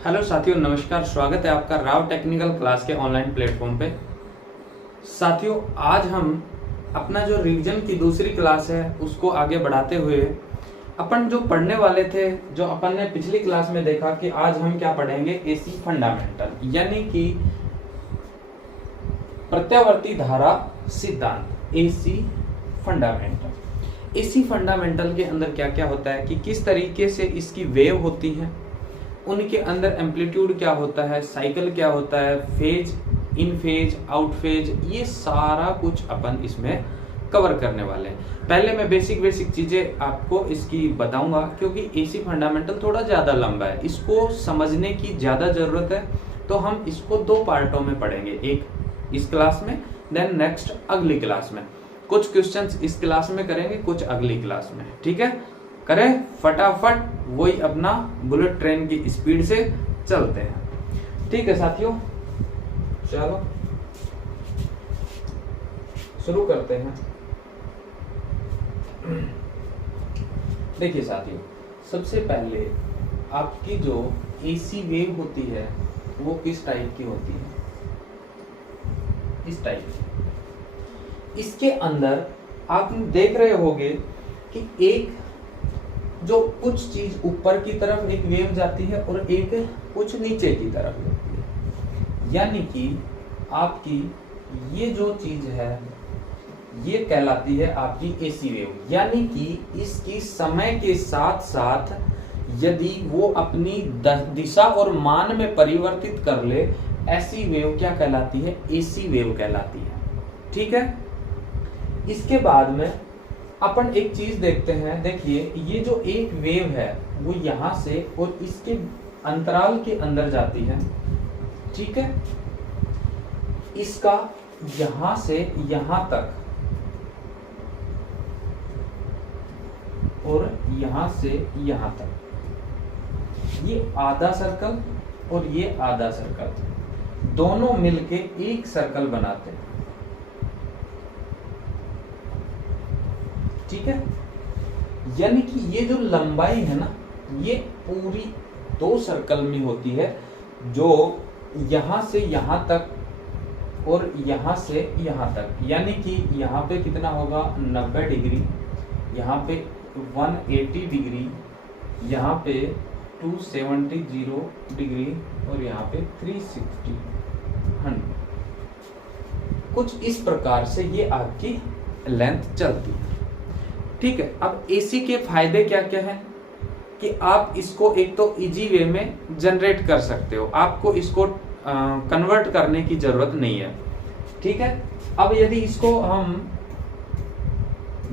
Hello साथियों, नमस्कार। स्वागत है आपका राव टेक्निकल क्लास के ऑनलाइन प्लेटफॉर्म पे। साथियों, आज हम अपना जो रिवीजन की दूसरी क्लास है उसको आगे बढ़ाते हुए अपन जो पढ़ने वाले थे, जो अपन ने पिछली क्लास में देखा कि आज हम क्या पढ़ेंगे, एसी फंडामेंटल यानी कि प्रत्यावर्ती धारा सिद्धांत, एसी फंडामेंटल। एसी फंडामेंटल के अंदर क्या क्या होता है कि किस तरीके से इसकी वेव होती है, उनके अंदर एम्पलीट्यूड क्या होता है, साइकिल क्या होता है, फेज, इन फेज, आउट फेज, ये सारा कुछ अपन इसमें कवर करने वाले हैं। पहले मैं बेसिक चीजें आपको इसकी बताऊंगा क्योंकि एसी फंडामेंटल थोड़ा ज्यादा लंबा है, इसको समझने की ज्यादा जरूरत है। तो हम इसको दो पार्टों में पढ़ेंगे, एक इस क्लास में, देन नेक्स्ट अगली क्लास में। कुछ क्वेश्चंस इस क्लास में करेंगे, कुछ अगली क्लास में। ठीक है, करें फटाफट, वही अपना बुलेट ट्रेन की स्पीड से चलते हैं। ठीक है साथियों, चलो शुरू करते हैं। देखिए साथियों, सबसे पहले आपकी जो एसी वेव होती है वो किस टाइप की होती है, इस टाइप की। इसके अंदर आप देख रहे होंगे कि एक जो कुछ चीज ऊपर की तरफ एक वेव जाती है और एक कुछ नीचे की तरफ जाती है, यानी कि आपकी ये जो चीज है ये कहलाती है आपकी एसी वेव। यानी कि इसकी समय के साथ साथ यदि वो अपनी दिशा और मान में परिवर्तित कर ले, ऐसी वेव क्या कहलाती है, एसी वेव कहलाती है। ठीक है, इसके बाद में अपन एक चीज देखते हैं। देखिए, ये जो एक वेव है वो यहां से और इसके अंतराल के अंदर जाती है। ठीक है, इसका यहां से यहां तक और यहां से यहां तक, ये आधा सर्कल और ये आधा सर्कल, दोनों मिलके एक सर्कल बनाते हैं। ठीक है, यानी कि ये जो लंबाई है ना, ये पूरी दो सर्कल में होती है, जो यहां से यहां तक और यहां से यहां तक। यानी कि यहां पे कितना होगा, 90 डिग्री, यहां पे 180 डिग्री, यहां पे 270 डिग्री और यहां पे 360, 100। कुछ इस प्रकार से ये आपकी लेंथ चलती है। ठीक है, अब एसी के फायदे क्या क्या हैं कि आप इसको एक तो इजी वे में जनरेट कर सकते हो, आपको इसको कन्वर्ट करने की जरूरत नहीं है। ठीक है, अब यदि इसको हम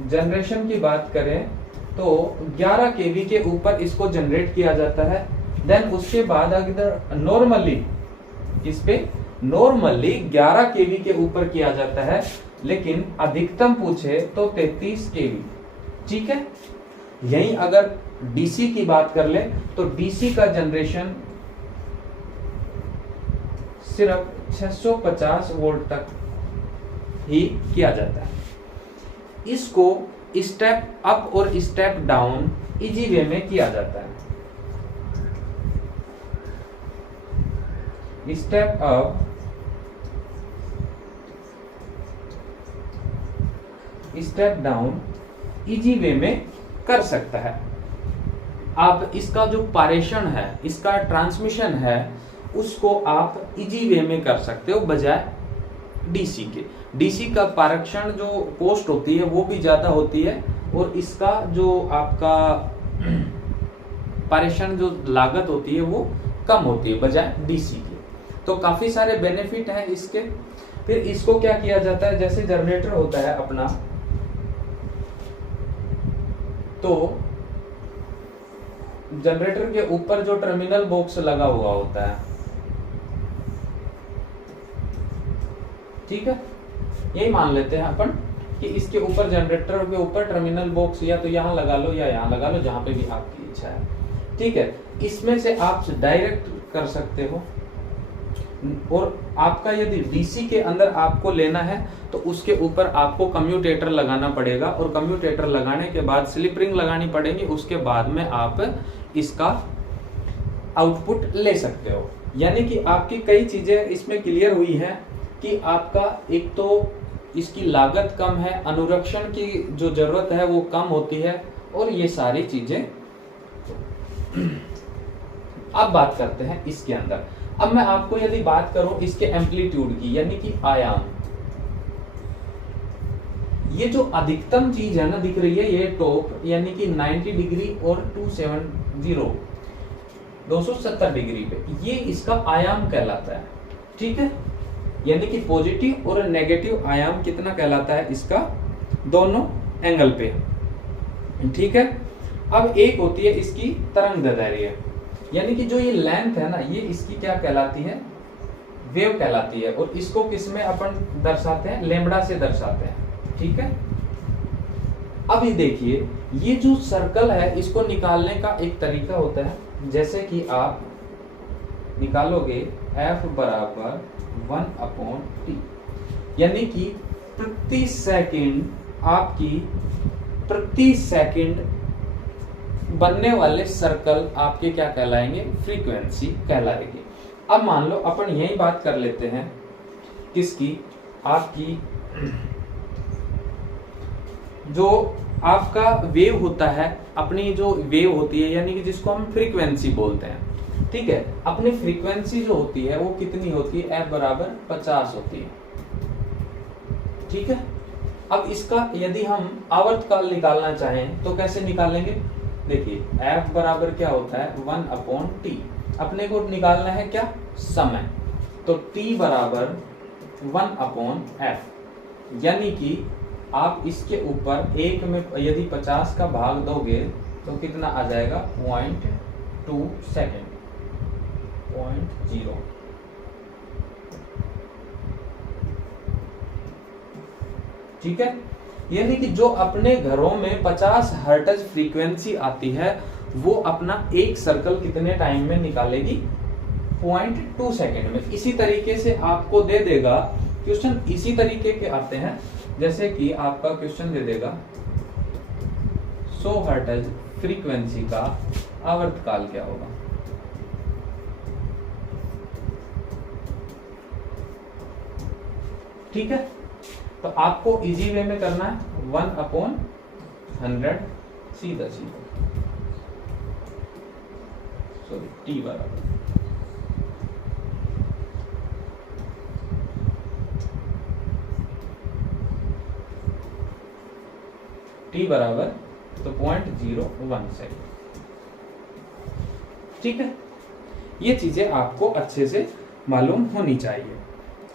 जनरेशन की बात करें तो 11 केवी के ऊपर इसको जनरेट किया जाता है। देन उसके बाद अगर नॉर्मली इस पे 11 केवी के ऊपर किया जाता है, लेकिन अधिकतम पूछे तो 33 केवी। ठीक है, यही अगर डीसी की बात कर ले तो डीसी का जनरेशन सिर्फ 650 वोल्ट तक ही किया जाता है। इसको स्टेप अप और स्टेप डाउन इजी वे में किया जाता है। Step up, step down easy way में कर सकता है। आप इसका जो पारेषण है, इसका ट्रांसमिशन है, उसको आप इजी वे में कर सकते हो बजाय डीसी के। डीसी का पारक्षण जो कॉस्ट होती है वो भी ज्यादा होती है और इसका जो आपका पारेषण जो लागत होती है वो कम होती है बजाय डीसी के। तो काफी सारे बेनिफिट हैं इसके। फिर इसको क्या किया जाता है, जैसे जनरेटर होता है अपना, तो जनरेटर के ऊपर जो टर्मिनल बॉक्स लगा हुआ होता है, ठीक है, यही मान लेते हैं अपन कि इसके ऊपर, जनरेटर के ऊपर टर्मिनल बॉक्स या तो यहां लगा लो या यहां लगा लो, जहां पे भी आपकी इच्छा है। ठीक है, इसमें से आप डायरेक्ट कर सकते हो। और आपका यदि डीसी के अंदर आपको लेना है तो उसके ऊपर आपको कम्यूटेटर लगाना पड़ेगा और कम्यूटेटर लगाने के बाद स्लिप रिंग लगानी पड़ेगी। उसके बाद में आप इसका आउटपुट ले सकते हो। यानी कि आपकी कई चीजें इसमें क्लियर हुई है कि आपका एक तो इसकी लागत कम है, अनुरक्षण की जो जरूरत है वो कम होती है, और ये सारी चीजें। अब बात करते हैं इसके अंदर। अब मैं आपको यदि बात करूं इसके एम्पलीट्यूड की, यानी कि आयाम, ये जो अधिकतम चीज है ना दिख रही है, ये टॉप यानी कि 90 डिग्री और 270 डिग्री पे, ये इसका आयाम कहलाता है। ठीक है, यानी कि पॉजिटिव और नेगेटिव आयाम कितना कहलाता है इसका, दोनों एंगल पे। ठीक है, अब एक होती है इसकी तरंगदैर्घ्य, यानी कि जो ये लेंथ है ना, ये इसकी क्या कहलाती है, वेव कहलाती है। और इसको किस में अपन दर्शाते हैं, लैम्बडा से दर्शाते हैं। ठीक है, अब ये देखिए, ये जो सर्कल है इसको निकालने का एक तरीका होता है, जैसे कि आप निकालोगे F बराबर 1/t, यानी कि प्रति सेकंड बनने वाले सर्कल आपके क्या कहलाएंगे, फ्रीक्वेंसी कहलाएगी। अब मान लो अपन यही बात कर लेते हैं किसकी, आपकी जो आपका वेव होता है, अपनी जो वेव होती है यानी कि जिसको हम फ्रीक्वेंसी बोलते हैं। ठीक है, अपनी फ्रीक्वेंसी जो होती है वो कितनी होती है, F बराबर 50 होती है। ठीक है, अब इसका यदि हम आवर्तकाल निकालना चाहें तो कैसे निकालेंगे, देखिए F बराबर क्या होता है, 1/t। अपने को निकालना है क्या, समय, तो T बराबर 1/f, यानी कि आप इसके ऊपर एक में यदि 50 का भाग दोगे तो कितना आ जाएगा, 0.2 सेकेंड, 0.0। ठीक है, यानी कि जो अपने घरों में 50 हर्ट्ज फ्रीक्वेंसी आती है वो अपना एक सर्कल कितने टाइम में निकालेगी, 0.2 सेकेंड में। इसी तरीके से आपको दे देगा क्वेश्चन, इसी तरीके के आते हैं, जैसे कि आपका क्वेश्चन दे देगा 100 हर्ट्ज फ्रीक्वेंसी का आवर्तकाल क्या होगा। ठीक है, तो आपको इजी वे में करना है, 1/100 सीधा सॉरी T बराबर T बराबर तो 0.01 सेकेंड। ठीक है, ये चीजें आपको अच्छे से मालूम होनी चाहिए।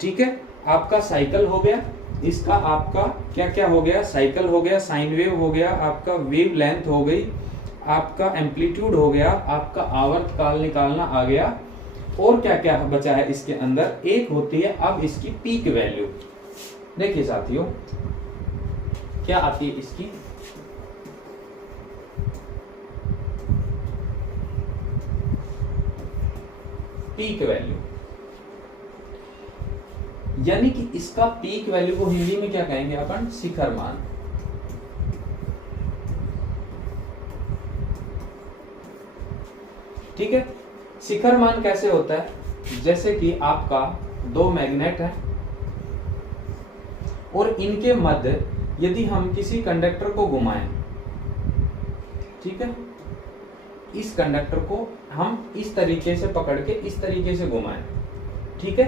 ठीक है, आपका साइकिल हो गया, इसका आपका क्या क्या हो गया, साइकिल हो गया, साइन वेव हो गया, आपका वेव लेंथ हो गई, आपका एम्पलीट्यूड हो गया, आपका आवर्तकाल निकालना आ गया, और क्या क्या बचा है इसके अंदर, एक होती है अब इसकी पीक वैल्यू। देखिए साथियों, क्या आती है इसकी, पीक वैल्यू, यानी कि इसका पीक वैल्यू को हिंदी में क्या कहेंगे अपन, शिखर मान। ठीक है, शिखर मान कैसे होता है, जैसे कि आपका दो मैग्नेट है और इनके मध्य यदि हम किसी कंडक्टर को घुमाएं, ठीक है, इस कंडक्टर को हम इस तरीके से पकड़ के इस तरीके से घुमाएं, ठीक है,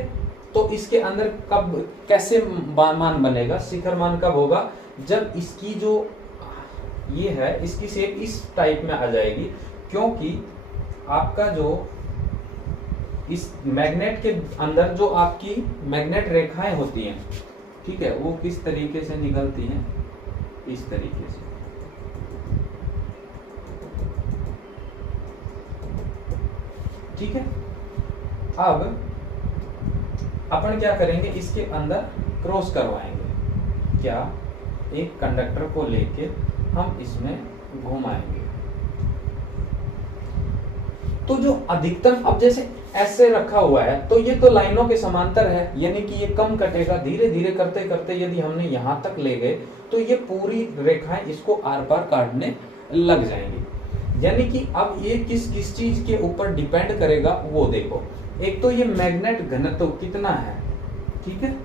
तो इसके अंदर कब कैसे मान बनेगा, शिखर मान कब होगा, जब इसकी जो ये है इसकी शेप इस टाइप में आ जाएगी, क्योंकि आपका जो इस मैग्नेट के अंदर जो आपकी मैग्नेट रेखाएं होती हैं, ठीक है, वो किस तरीके से निकलती हैं, इस तरीके से। ठीक है, अब अपन क्या करेंगे, इसके अंदर क्रॉस करवाएंगे, क्या, एक कंडक्टर को लेके हम इसमें घुमाएंगे, तो जो अधिकतम, अब जैसे ऐसे रखा हुआ है तो ये तो लाइनों के समांतर है, यानी कि ये कम कटेगा, धीरे धीरे करते करते यदि हमने यहां तक ले गए तो ये पूरी रेखाएं इसको आर पार काटने लग जाएंगी। यानी कि अब ये किस किस चीज के ऊपर डिपेंड करेगा वो देखो। एक तो ये मैग्नेट घनत्व कितना है, ठीक है,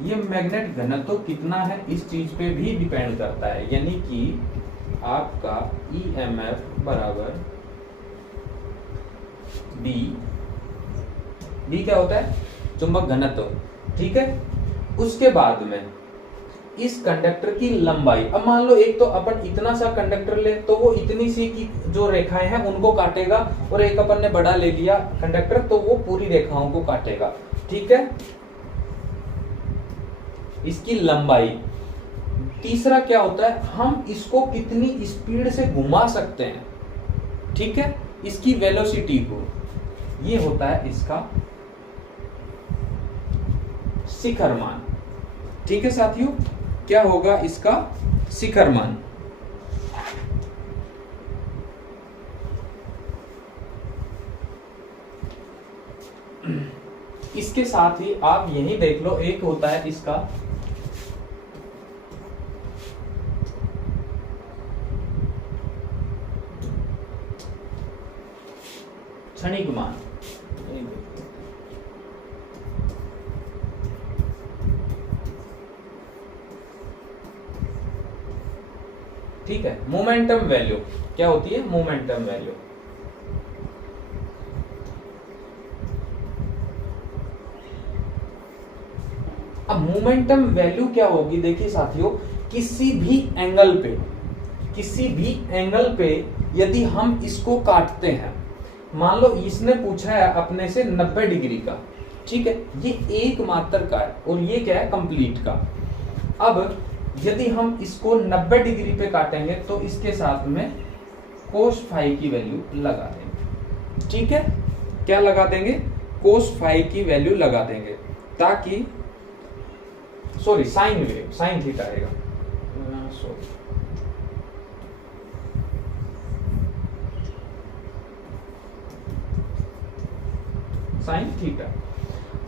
ये मैग्नेट घनत्व कितना है इस चीज पे भी डिपेंड करता है। यानी कि आपका EMF बराबर B क्या होता है, चुंबक घनत्व, ठीक है। उसके बाद में इस कंडक्टर की लंबाई, अब मान लो एक तो अपन इतना सा कंडक्टर ले तो वो इतनी सी की जो रेखाएं हैं उनको काटेगा, और एक अपन ने बड़ा ले लिया कंडक्टर तो वो पूरी रेखाओं को काटेगा, ठीक है। इसकी लंबाई। तीसरा क्या होता है, हम इसको कितनी स्पीड से घुमा सकते हैं, ठीक है, इसकी वेलोसिटी को, ये होता है इसका शिखर मान, ठीक है साथियों। क्या होगा इसका शिखर मान। इसके साथ ही आप यही देख लो, एक होता है इसका क्षणिक मान। ठीक है, मोमेंटम वैल्यू क्या होती है, मोमेंटम वैल्यू। अब मोमेंटम वैल्यू क्या होगी, देखिए साथियों, किसी भी एंगल पे यदि हम इसको काटते हैं, मान लो इसने पूछा है अपने से 90 डिग्री का, ठीक है, ये एक मात्र का है और ये क्या है, कंप्लीट का। अब यदि हम इसको 90 डिग्री पे काटेंगे तो इसके साथ में cos फाई की वैल्यू लगा देंगे, ठीक है, क्या लगा देंगे, cos फाई की वैल्यू लगा देंगे, ताकि sorry sine wave, sine theta आएगा, सॉरी साइन थीटा।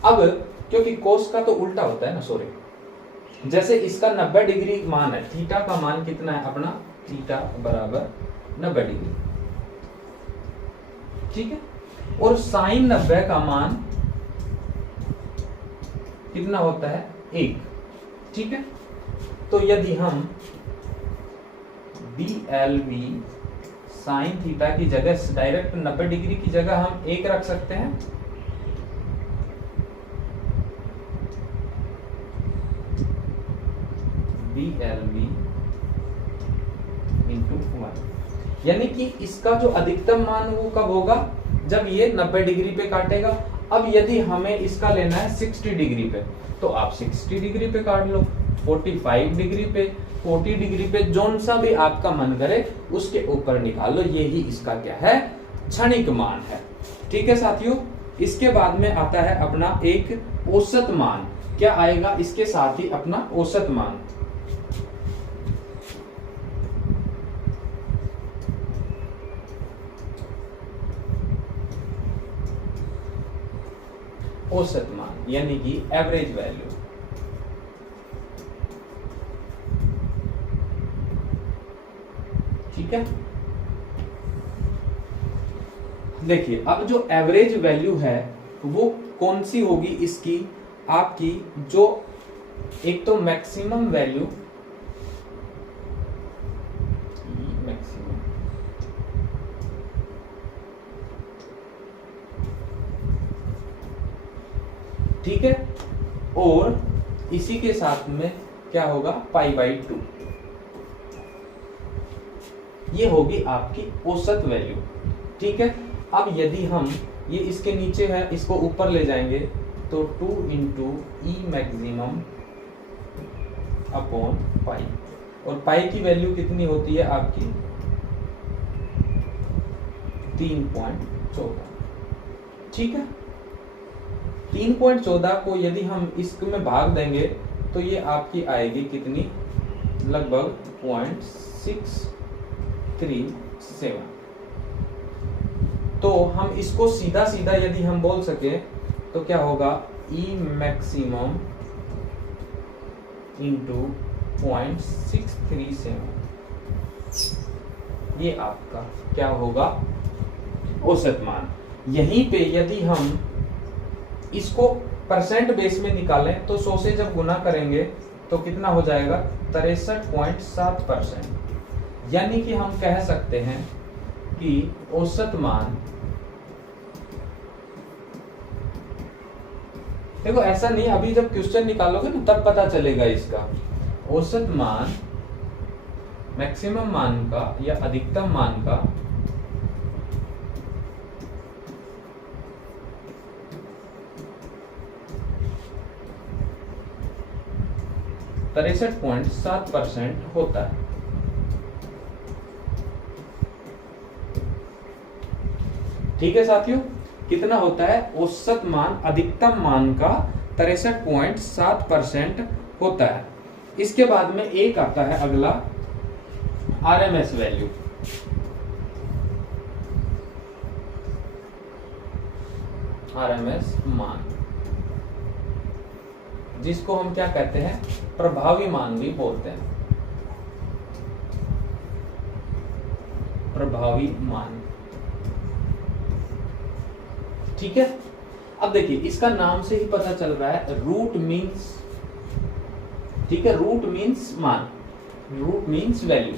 अब क्योंकि cos का तो उल्टा होता है ना, सॉरी, जैसे इसका 90 डिग्री मान है, थीटा का मान कितना है अपना, थीटा बराबर 90 डिग्री, ठीक है, और साइन 90 का मान कितना होता है, 1, ठीक है। तो यदि हम BLV साइन थीटा की जगह डायरेक्ट 90 डिग्री की जगह हम 1 रख सकते हैं, BLV इंटू 1, यानी कि इसका जो अधिकतम मान वो कब होगा, जब ये 90 डिग्री पे काटेगा। अब यदि हमें इसका लेना है 60 डिग्री पे, तो आप 60 डिग्री पे काट लो, 45 डिग्री पे, 40 डिग्री पे, जोन सा भी आपका मन करे उसके ऊपर निकाल लो, यही इसका क्या है, क्षणिक मान है, ठीक है साथियों। इसके बाद में आता है अपना एक औसत मान, क्या आएगा इसके साथ ही अपना औसत मान। औसत मान यानी कि एवरेज वैल्यू, ठीक है। देखिए अब जो एवरेज वैल्यू है वो कौन सी होगी इसकी, आपकी जो एक तो मैक्सिमम वैल्यू, मैक्सिमम, ठीक है, और इसी के साथ में क्या होगा, π/2, ये होगी आपकी औसत वैल्यू, ठीक है। अब यदि हम ये इसके नीचे है इसको ऊपर ले जाएंगे तो 2 इंटू ई मैक्सिमम अपॉन पाई, और पाई की वैल्यू कितनी होती है आपकी 3.14, ठीक है। 3.14 को यदि हम इसमें भाग देंगे तो ये आपकी आएगी कितनी, लगभग 0.637। तो हम इसको सीधा सीधा यदि हम बोल सके तो क्या होगा, ई मैक्सिमम इंटू 0.637, ये आपका क्या होगा, औसत मान। यहीं पे यदि हम इसको परसेंट बेस में निकालें तो 100 से जब गुना करेंगे तो कितना हो जाएगा, 63.7%। यानी कि हम कह सकते हैं कि औसत मान, देखो ऐसा नहीं, अभी जब क्वेश्चन निकालोगे ना तब पता चलेगा इसका, औसत मान मैक्सिमम मान का या अधिकतम मान का 63.7% होता है। ठीक है साथियों, कितना होता है, औसत मान अधिकतम मान का 63.7% होता है। इसके बाद में एक आता है अगला आरएमएस वैल्यू। आरएमएस मान, जिसको हम क्या कहते हैं, प्रभावी मान भी बोलते हैं, प्रभावी मान। ठीक है, अब देखिए इसका नाम से ही पता चल रहा है, रूट मीन्स, ठीक है, रूट मीन्स मान, रूट मीन्स वैल्यू।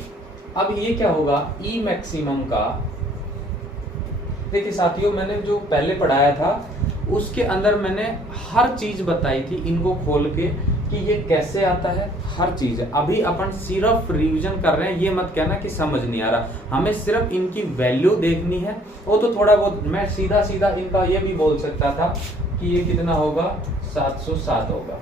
अब ये क्या होगा, ई मैक्सिमम का, देखिए साथियों मैंने जो पहले पढ़ाया था उसके अंदर मैंने हर चीज बताई थी इनको खोल के कि ये कैसे आता है, हर चीज। अभी अपन सिर्फ रिवीजन कर रहे हैं, ये मत कहना कि समझ नहीं आ रहा, हमें सिर्फ इनकी वैल्यू देखनी है। वो तो थोड़ा बहुत मैं सीधा सीधा इनका ये भी बोल सकता था कि ये कितना होगा, 707 होगा,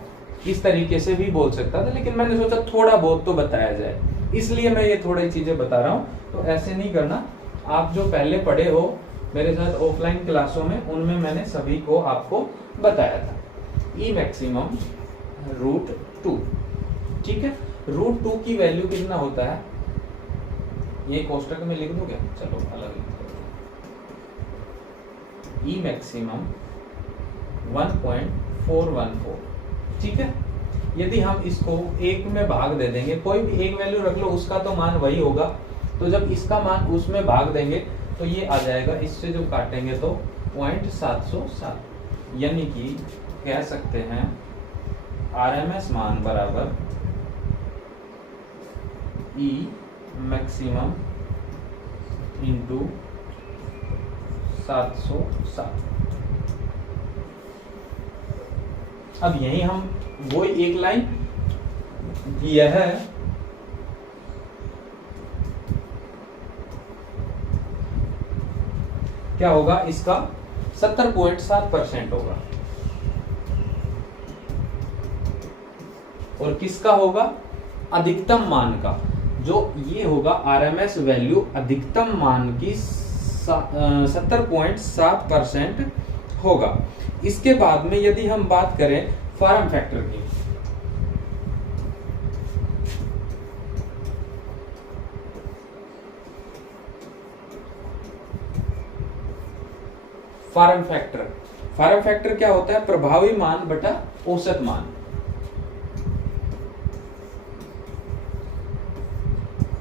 इस तरीके से भी बोल सकता था, लेकिन मैंने सोचा थोड़ा बहुत तो बताया जाए, इसलिए मैं ये थोड़ी चीजें बता रहा हूँ। तो ऐसे नहीं करना, आप जो पहले पढ़े हो मेरे साथ ऑफलाइन क्लासों में, उनमें मैंने सभी को आपको बताया था। ई मैक्सिमम √2, ठीक है, √2 की वैल्यू कितना होता है, ये कोष्टक में लिख दूं क्या, चलो अलग लिख दो। ई मैक्सिमम 1.414, ठीक है। यदि हम इसको एक में भाग दे देंगे, कोई भी एक वैल्यू रख लो, उसका तो मान वही होगा, तो जब इसका मान उसमें भाग देंगे तो ये आ जाएगा, इससे जो काटेंगे तो 0.707, यानी कि कह सकते हैं आरएमएस मान बराबर ई मैक्सिमम इंटू 707। अब यही हम वो एक लाइन यह है, क्या होगा इसका, 70.7% होगा, और किसका होगा, अधिकतम मान का, जो ये होगा आरएमएस वैल्यू अधिकतम मान की 70.7% होगा। इसके बाद में यदि हम बात करें फॉर्म फैक्टर की, फॉर्म फैक्टर, फॉर्म फैक्टर क्या होता है, प्रभावी मान बटा औसत मान।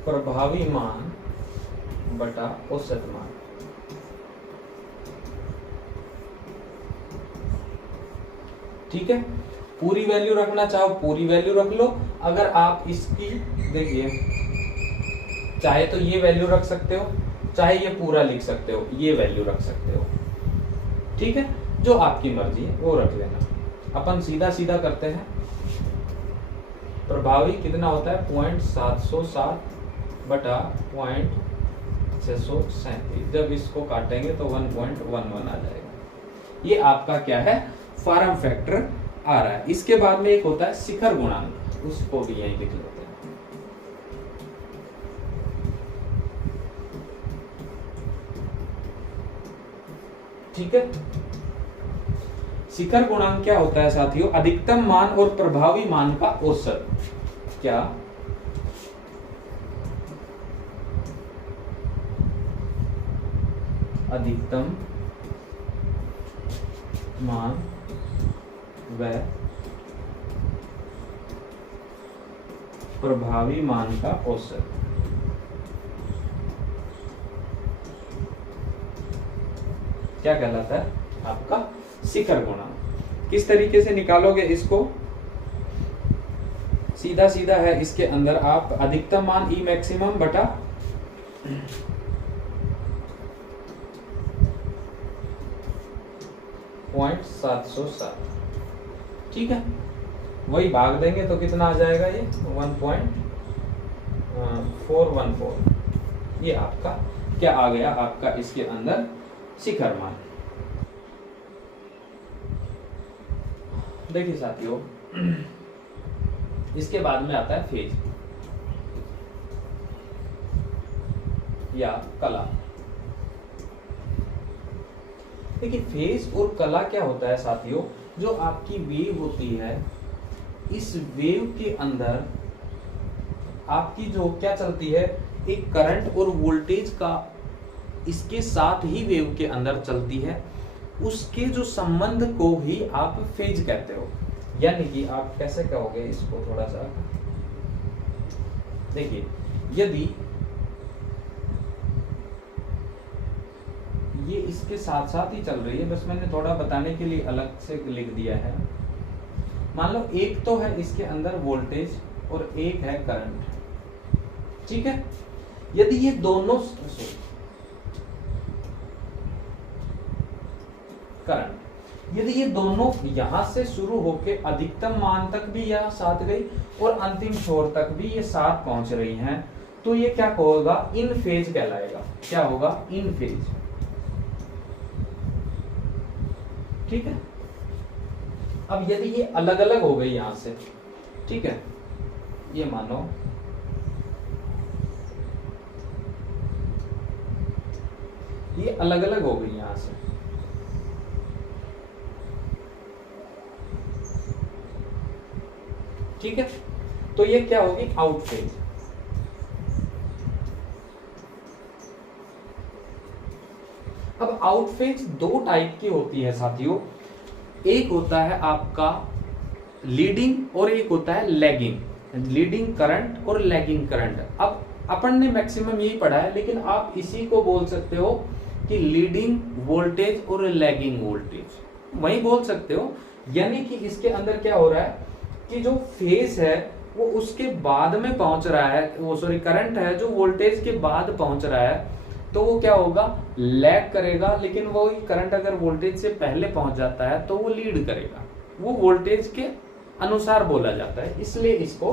प्रभावी मान बटा औसत मान, ठीक है। पूरी वैल्यू रखना चाहो पूरी वैल्यू रख लो, अगर आप इसकी देखिए, चाहे तो ये वैल्यू रख सकते हो, चाहे ये पूरा लिख सकते हो, ये वैल्यू रख सकते हो, ठीक है, जो आपकी मर्जी है वो रख लेना। अपन सीधा सीधा करते हैं, प्रभावी कितना होता है, 0.707 बटा 0.637, जब इसको काटेंगे तो 1.11 आ जाएगा। ये आपका क्या है, फॉर्म फैक्टर आ रहा है। इसके बाद में एक होता है शिखर गुणांक, उसको भी यहीं लिख लेते हैं। ठीक है, शिखर गुणांक क्या होता है साथियों, अधिकतम मान और प्रभावी मान का औसत। क्या, अधिकतम मान व प्रभावी मान का औसत। क्या कहलाता है? आपका शिखर गुणांक। किस तरीके से निकालोगे इसको? सीधा सीधा है, इसके अंदर आप अधिकतम मान ई मैक्सिमम बटा 0.707, ठीक है, वही भाग देंगे तो कितना आ जाएगा? ये 1.414। ये आपका क्या आ गया? आपका इसके अंदर शिखर मान। देखिए साथियों, इसके बाद में आता है फेज या कला। देखिए फेज और कला क्या होता है साथियों? जो आपकी वेव होती है, इस वेव के अंदर आपकी जो क्या चलती है, एक करंट और वोल्टेज का इसके साथ ही वेव के अंदर चलती है, उसके जो संबंध को ही आप फेज कहते हो। यानी कि आप कैसे कहोगे इसको? थोड़ा सा देखिए, यदि ये इसके साथ साथ ही चल रही है, बस मैंने थोड़ा बताने के लिए अलग से लिख दिया है। मान लो एक तो है इसके अंदर वोल्टेज और एक है करंट, ठीक है। यदि ये दोनों करंट, यदि ये दोनों यहां से शुरू होके अधिकतम मान तक भी यहाँ साथ गई और अंतिम छोर तक भी ये साथ पहुंच रही हैं, तो ये क्या होगा? इन फेज कहलाएगा। क्या होगा? इन फेज, ठीक है। अब यदि ये अलग अलग हो गई यहां से, ठीक है, ये मानो ये अलग अलग हो गई यहां से, ठीक है, तो ये क्या होगी? Out phase. अब आउट फेज दो टाइप की होती है साथियों। एक होता है आपका लीडिंग और एक होता है लैगिंग। लीडिंग करंट और लैगिंग करंट। अब अपन ने मैक्सिमम यही पढ़ा है, लेकिन आप इसी को बोल सकते हो कि लीडिंग वोल्टेज और लैगिंग वोल्टेज, वही बोल सकते हो। यानी कि इसके अंदर क्या हो रहा है कि जो फेज है वो उसके बाद में पहुंच रहा है, वो सॉरी करंट है जो वोल्टेज के बाद पहुंच रहा है, तो वो क्या होगा? लैग करेगा। लेकिन वो करंट अगर वोल्टेज से पहले पहुंच जाता है तो वो लीड करेगा, वो वोल्टेज के अनुसार बोला जाता है, इसलिए इसको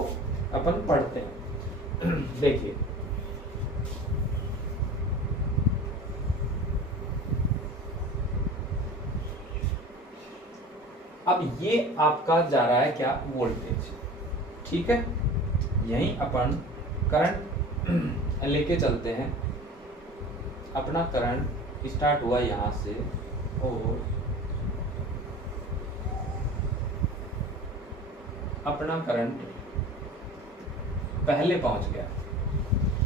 अपन पढ़ते हैं। देखिए अब ये आपका जा रहा है क्या? वोल्टेज, ठीक है। यहीं अपन करंट लेके चलते हैं। अपना करंट स्टार्ट हुआ यहां से और अपना करंट पहले पहुंच गया।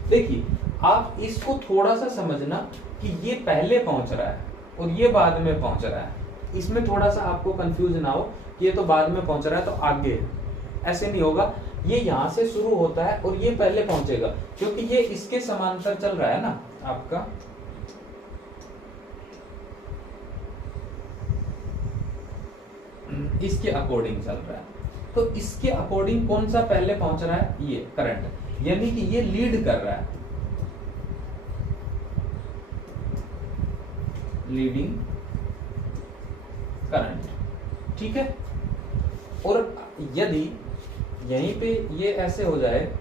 देखिए आप इसको थोड़ा सा समझना कि ये पहले पहुंच रहा है और ये बाद में पहुंच रहा है। इसमें थोड़ा सा आपको कंफ्यूज ना हो कि ये तो बाद में पहुंच रहा है तो आगे है, ऐसे नहीं होगा। ये यहां से शुरू होता है और ये पहले पहुंचेगा, क्योंकि ये इसके समांतर चल रहा है ना, आपका इसके अकॉर्डिंग चल रहा है। तो इसके अकॉर्डिंग कौन सा पहले पहुंच रहा है? ये करंट, यानी कि ये लीड कर रहा है, लीडिंग करंट, ठीक है। और यदि यहीं पे ये ऐसे हो जाए,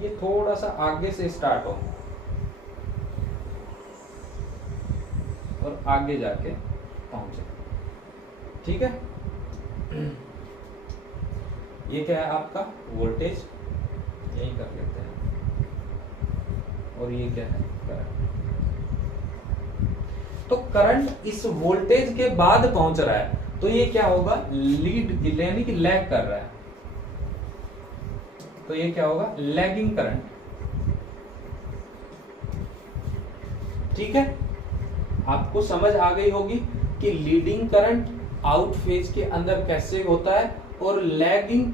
ये थोड़ा सा आगे से स्टार्ट हो और आगे जाके पहुंचे, ठीक है। ये क्या है? आपका वोल्टेज, यही कर लेते हैं, और ये क्या है? करंट। तो करंट इस वोल्टेज के बाद पहुंच रहा है, तो ये क्या होगा? लीड, यानी कि लैग कर रहा है, तो ये क्या होगा? लैगिंग करंट, ठीक है। आपको समझ आ गई होगी कि लीडिंग करंट आउट फेज के अंदर कैसे होता है और लैगिंग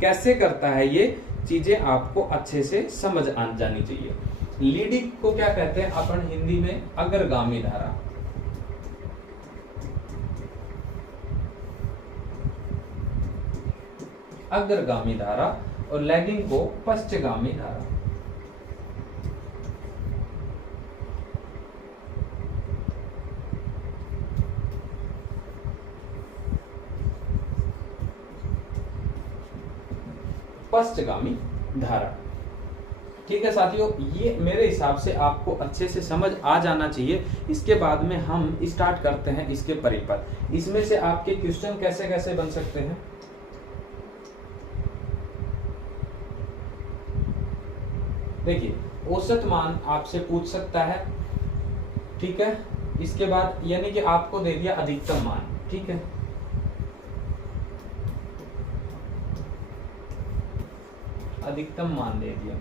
कैसे करता है, ये चीजें आपको अच्छे से समझ आ जानी चाहिए। लीडिंग को क्या कहते हैं अपन हिंदी में, अग्रगामी धारा। अग्रगामी धारा और लैगिंग को पश्चगामी धारा। पश्चगामी धारा। ठीक है साथियों, ये मेरे हिसाब से आपको अच्छे से समझ आ जाना चाहिए। इसके बाद में हम स्टार्ट करते हैं इसके परिपथ। इसमें से आपके क्वेश्चन कैसे कैसे बन सकते हैं। देखिए, औसत मान आपसे पूछ सकता है, ठीक है। इसके बाद यानी कि आपको दे दिया अधिकतम मान, ठीक है। अधिकतम मान दे दिया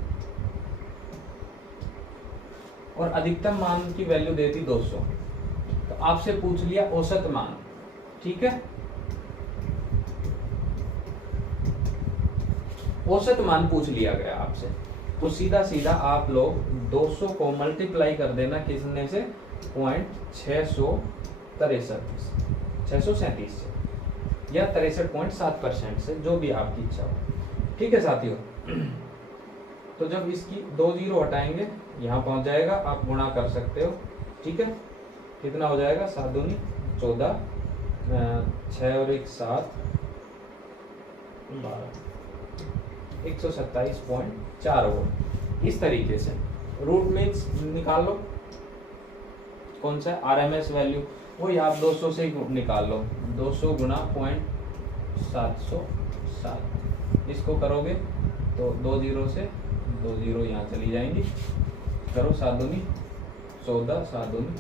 और अधिकतम मान की वैल्यू दे दी 200। तो आपसे पूछ लिया औसत मान, ठीक है। औसत मान पूछ लिया गया आपसे, तो सीधा सीधा आप लोग 200 को मल्टीप्लाई कर देना किसने से, 637 से या 63.7% से, जो भी आपकी इच्छा हो, ठीक है साथियों। तो जब इसकी 2 जीरो हटाएंगे यहाँ पहुंच जाएगा, आप गुणा कर सकते हो, ठीक है। कितना हो जाएगा, 7 दूनी 14, 6 और 1 7, 12, 127.4 वोल्ट। इस तरीके से रूट मीन्स निकाल लो, कौन सा आरएमएस वैल्यू, वही आप 200 से निकाल लो, 200 गुना 0.707, इसको करोगे तो 2 जीरो से 2 जीरो यहाँ चली जाएंगी, करो 7 दूनी 14, 7 दूनी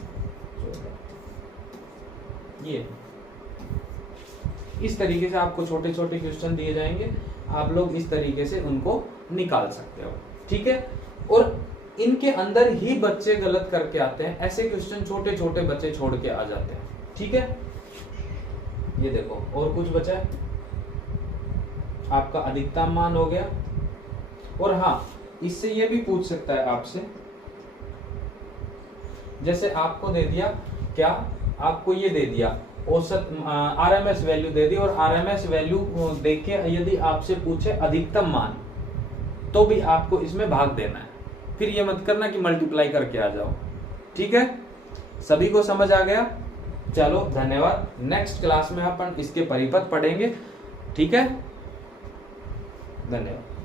14। ये इस तरीके से आपको छोटे छोटे क्वेश्चन दिए जाएंगे, आप लोग इस तरीके से उनको निकाल सकते हो, ठीक है। और इनके अंदर ही बच्चे गलत करके आते हैं, ऐसे क्वेश्चन छोटे छोटे बच्चे छोड़ के आ जाते हैं, ठीक है। ये देखो और कुछ बचा है, आपका अधिकतम मान हो गया। और हाँ, इससे ये भी पूछ सकता है आपसे, जैसे आपको दे दिया क्या, आपको ये दे दिया औसत आरएमएस वैल्यू दे दी, और आरएमएस वैल्यू देख के यदि आपसे पूछे अधिकतम मान, तो भी आपको इसमें भाग देना है। फिर ये मत करना कि मल्टीप्लाई करके आ जाओ, ठीक है। सभी को समझ आ गया? चलो धन्यवाद। नेक्स्ट क्लास में अपन इसके परिपथ पढ़ेंगे, ठीक है। धन्यवाद।